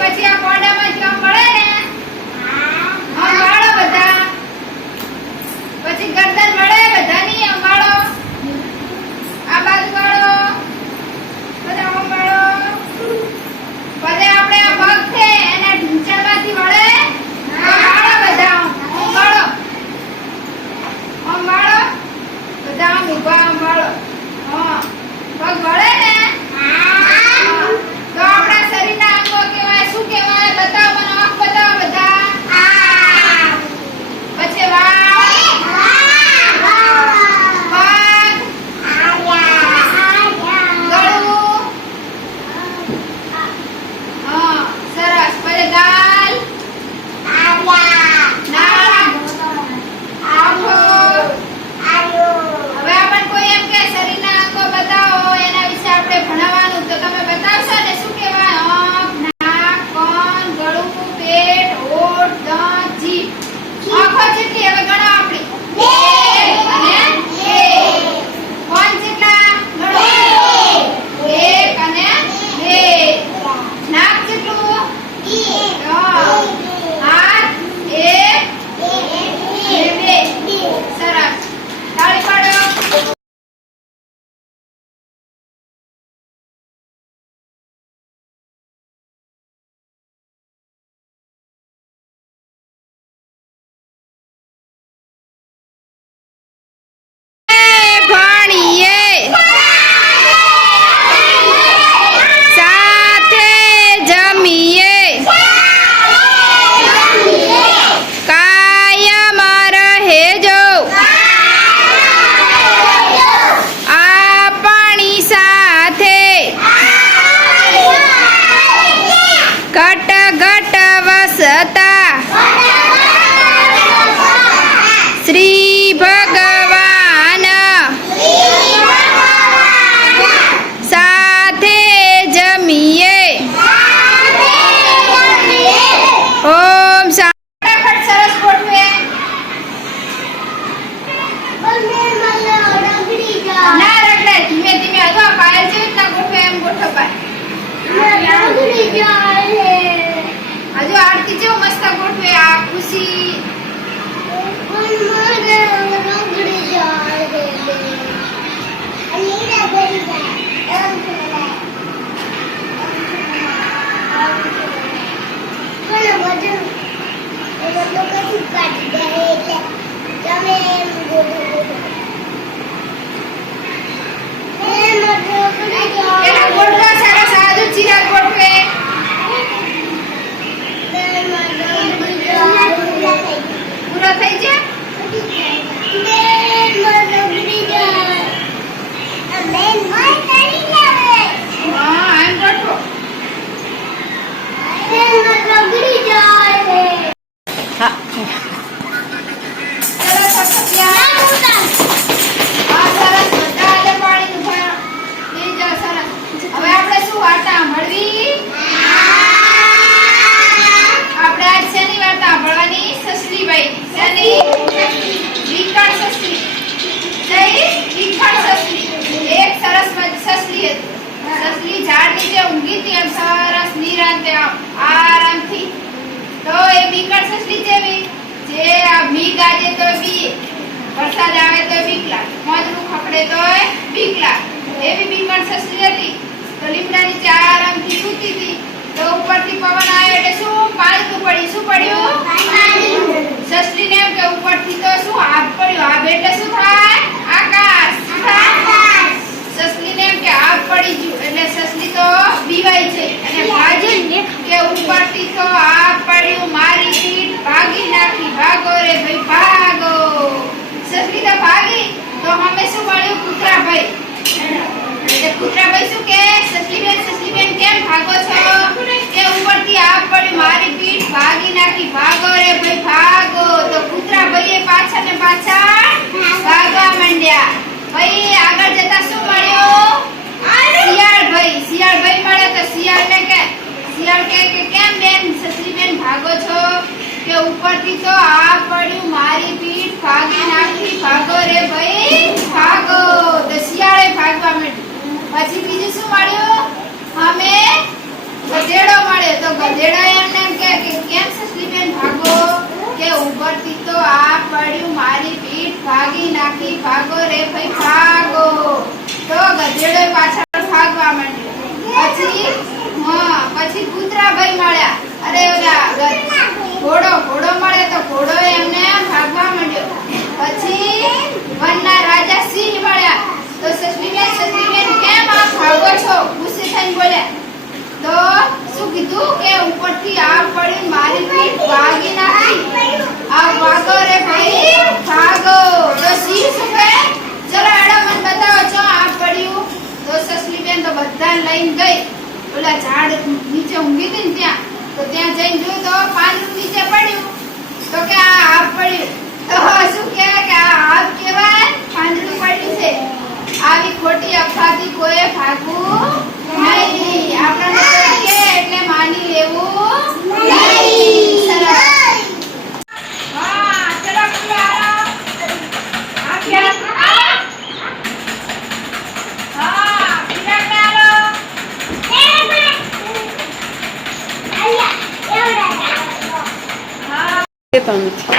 પછી આ કોડામાં જો મળે ને હા વાળો બધા પછી ગરદન મળે બધાની અંગાળો આ બાજુ વાળો બધા અંગાળો પછી આપણે આ પગ છે એના ઢીંચણમાંથી મળે વાળો બધા અંગાળો બધા ઊભા અંગાળો હા પગ મળે ને તો આપણા શરીરના અંગો કહેવાય શું કહેવાય બતાવો મને આંખ બતાવો બધા પછી સરસ પછી ગાલ હવે આપણે કોઈ એમ કે શરીરના અંગો બતાવો એના વિશે આપણે ભણવાનું તો તમે બતાવશો ને શું કહેવાય આંખ નાક કાન ગળું પેટ હોઠ દાંત જીભ આંખો જેટલી હવે ગણો આપણી કોણ જેટલા ગણો 1 અને 2 નાક જેટલું 2 હાથ 1 અને 2 સરસ તાળી પાડો શ્રી ભગવાન સાથે જમીએ ઓમ ફટાફટ સરસ ગોઠવે ના રગડે ધીમે ધીમે હજુ આ પાયલ જેવી રીતના ગોઠવે એમ ગોઠવાય હજુ આરતી જેવું મસ્ત ગોઠવે આ ખુશી પૂરો થઈ જાય હવે આપણે શું વાર્તા મળવી આપણે આજ શેની વાર્તા મળવાની સસલીબાઈ શેની વિકળ સસલી જઈ વિકળ સસલી એક સરસ સસલી હતી સસલી ઝાડ નીચે ઊંઘી હતી એમ સરસ નિરાંતે આરામથી તો એ વિકળ સસલી જેવી જે આ મી ગાજે તો બી વરસાદ આવે તો બીક લાગે મોજરું ખપડે તો બીક લાગે એવી વિકળ સસલી હતી તો લીમડા નીચે આરામથી સૂતી હતી તો ઉપરથી પવન આવ્યો એટલે શું પાણી પડી શું પડ્યું સસલીને એમ કે ઉપરથી તો શું આભ પડ્યો આભ એટલે શું થાય આકાશ સસલીને એમ કે આભ પડી ગયું એટલે સસલી તો બીવાઈ છે અને ભાજી કે ઉપરથી તો આભ પડ્યું મારી પીઠ ભાગી નાખી ભાગો રે ભાઈ ભાગો સસલી તો ભાગી તો અમે શું મળ્યું કૂતરાભાઈ એટલે કૂતરાભાઈ શું કે સસલીબેન કેમ ભાગો છો કે ઉપર ઉપરથી આ પડી મારી પીઠ ભાગી નાખી ભાગો રે ભાઈ ભાગો તો કૂતરા ભાઈએ પાછળ ને પાછળ ભાગવા માંડ્યા ભાઈ આગળ જતા શું મળ્યું શિયાળ ભાઈ મળે તો શિયાળ કહે કે કેમ બેન સસલી બેન ભાગો છો કે ઉપરથી તો આ પડ્યું મારી પીઠ ભાગી નાખી ભાગો રે ભાઈ ભાગો તો શિયાળે ભાગવા માંડ્યું પછી બીજું શું મળ્યું અમે ગધેડો મળ્યો તો ગધેડો એમને એમ કહે કે કેમ સસલી બેન ભાગો કે ઉપરથી તો આ પડ્યું મારી પીઠ ભાગી નાખી ભાગો રે ભાઈ ભાગો તો ગધેડો પાછળ ભાગવા માંડ્યો પછી કૂતરા ભાઈ મળ્યા અરે ઓલા ઘોડો મળે તો ઘોડો એમને ભાગવા માંડ્યો પછી વનના રાજા સિંહ મળ્યા તો સસલી બેન કેમ આ ભાગો છો ગુસ્સે થઈને બોલ્યા તો શું કીધું કે ઉપરથી આ પડી મારી પીઠ ભાગી નાખી આ ભાગો રે ભાઈ ભાગો તો સિંહ શું કહે ચલો એડો મને બતાવો છો આ પડ્યું તો સસલી બેન તો બધાને લઈને ગઈ ઓલા ઝાડ નીચે ઊંઘી હતી ને ત્યાં તો ત્યાં જઈને જોયું તો પાંદડું નીચે પડ્યું તો કે આ હાફ પડ્યું તો શું કહેવાય કે આ હાફ કહેવાય પાંદડું પડ્યું છે આવી ખોટી અફવાથી કોઈ ભાગવું નહીં આપણને કોઈ કહે એટલે માની લેવું નહીં સરસ હા ચલો કુતરા આ ક્યાં હા કુતરા એ તો નથી